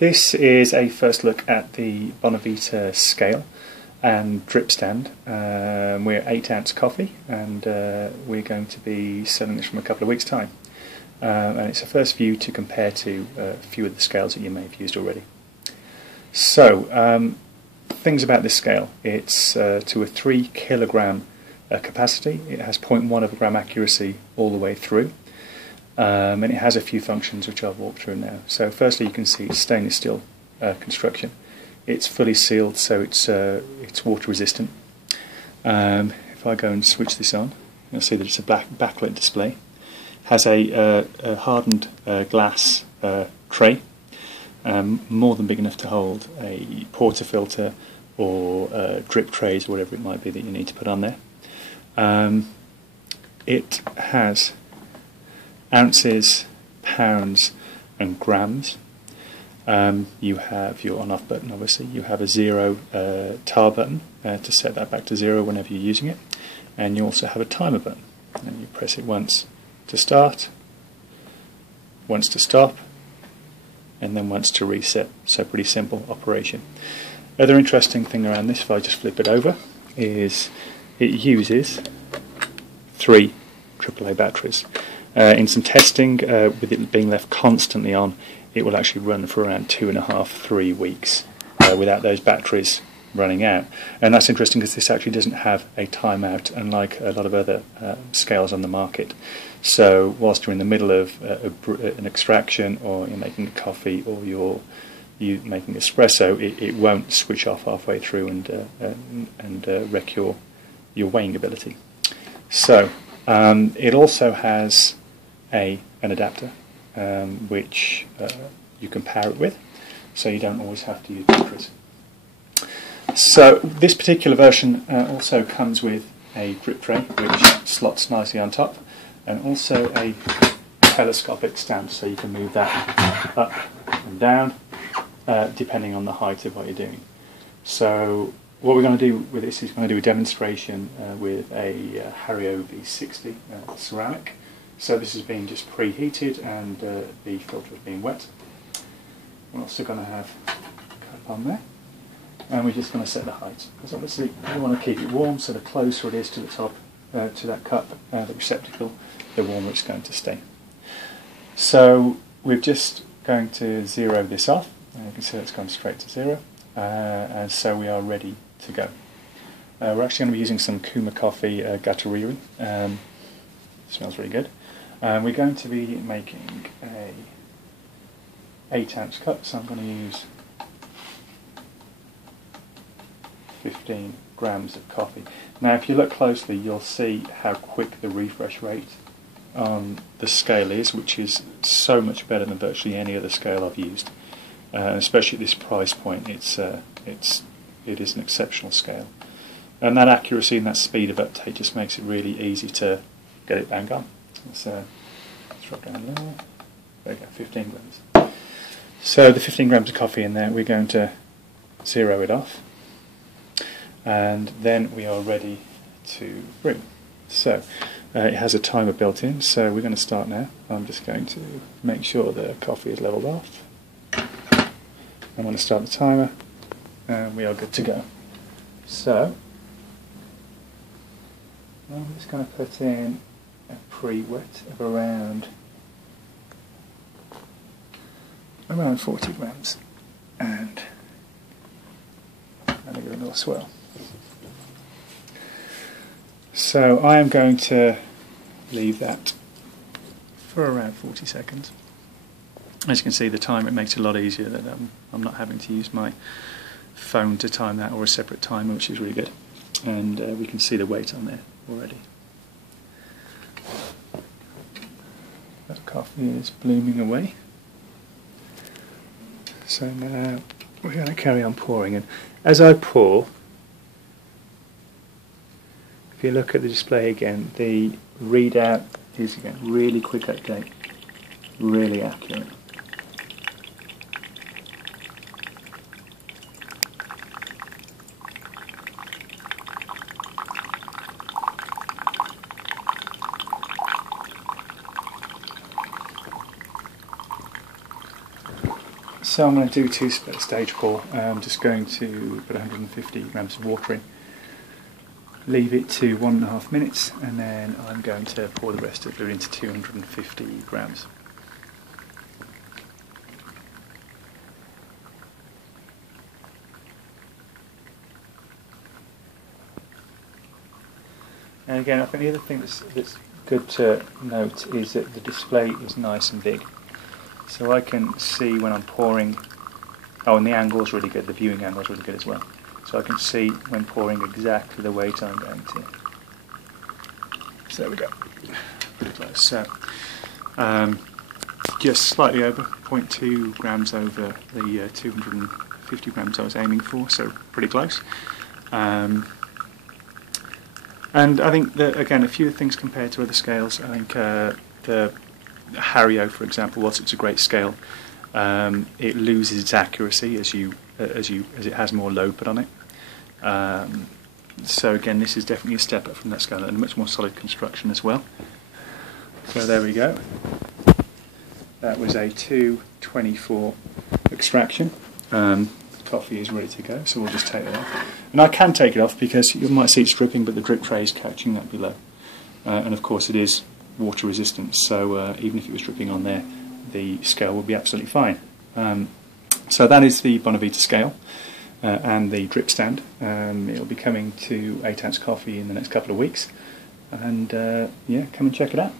This is a first look at the Bonavita scale and drip stand. We're 8-ounce coffee, and we're going to be selling this from a couple of weeks' time. And it's a first view to compare to a few of the scales that you may have used already. So, things about this scale: it's to a 3 kilogram capacity. It has 0.1 of a gram accuracy all the way through. And it has a few functions which I'll walk through now. So firstly, you can see it's stainless steel construction. It's fully sealed, so it's water resistant. If I go and switch this on, you'll see that it's a backlit display. Has a hardened glass tray, more than big enough to hold a portafilter or drip trays, or whatever it might be that you need to put on there. It has ounces, pounds and grams. You have your on-off button, obviously. You have a 0 tar button to set that back to 0 whenever you're using it, and you also have a timer button, and you press it once to start, once to stop, and then once to reset. So pretty simple operation. Other interesting thing around this, if I just flip it over, is it uses 3 AAA batteries. In some testing, with it being left constantly on, it will actually run for around 2.5–3 weeks without those batteries running out. And that's interesting because this actually doesn't have a timeout, unlike a lot of other scales on the market. So whilst you're in the middle of an extraction, or you're making a coffee, or you're making espresso, it won't switch off halfway through and wreck your weighing ability. So it also has an adapter which you can power it with, so you don't always have to use batteries. So this particular version also comes with a drip tray which slots nicely on top, and also a telescopic stand, so you can move that up and down depending on the height of what you're doing. So what we're going to do with this is going to do a demonstration with a Hario V60 ceramic. So this has been just preheated, and the filter is being wet. We're also going to have a cup on there, and we're just going to set the height, because obviously we want to keep it warm, so the closer it is to the top, to that cup, the receptacle, the warmer it's going to stay. So we're just going to zero this off, and you can see it's gone straight to 0, and so we are ready to go. We're actually going to be using some Kuma coffee Gatoriri. Smells really good. We're going to be making a 8-ounce cup, so I'm going to use 15 grams of coffee. Now if you look closely, you'll see how quick the refresh rate on the scale is, which is so much better than virtually any other scale I've used. Especially at this price point, it is an exceptional scale. And that accuracy and that speed of uptake just makes it really easy to get it bang on. Let's drop down there. There we go, 15 grams. So the 15 grams of coffee in there, we're going to zero it off, and then we are ready to brew. So it has a timer built in, so we're going to start now. I'm just going to make sure the coffee is leveled off. I'm going to start the timer, and we are good to go. So I'm just going to put in a pre-wet of around 40 grams, and give it a little swirl. So I am going to leave that for around 40 seconds. As you can see, the timer, it makes it a lot easier that I'm not having to use my phone to time that, or a separate timer, which is really good. And we can see the weight on there already. That coffee is blooming away. So now we're going to carry on pouring, and as I pour, if you look at the display again, the readout is again really quick update, really accurate. So I'm going to do 2 stage pour. I'm just going to put 150 grams of water in, leave it to 1.5 minutes, and then I'm going to pour the rest of it into 250 grams. And again, I think the other thing that's good to note is that the display is nice and big. So I can see when I'm pouring, oh, and the angle's really good, the viewing angle's really good as well. So I can see when pouring exactly the weight I'm going to. So there we go, pretty close. So just slightly over, 0.2 grams over the 250 grams I was aiming for, so pretty close. And I think that, again, a few things compared to other scales. I think the Hario, for example, whilst it's a great scale, it loses its accuracy as it has more load put on it. So again, this is definitely a step up from that scale and a much more solid construction as well. So there we go. That was a 224 extraction. Coffee is ready to go, so we'll just take it off. And I can take it off because you might see it's dripping, but the drip tray is catching that below. And of course it is water resistant, so even if it was dripping on there, the scale will be absolutely fine. So that is the Bonavita scale and the drip stand. It'll be coming to 8 ounce coffee in the next couple of weeks, and yeah, come and check it out.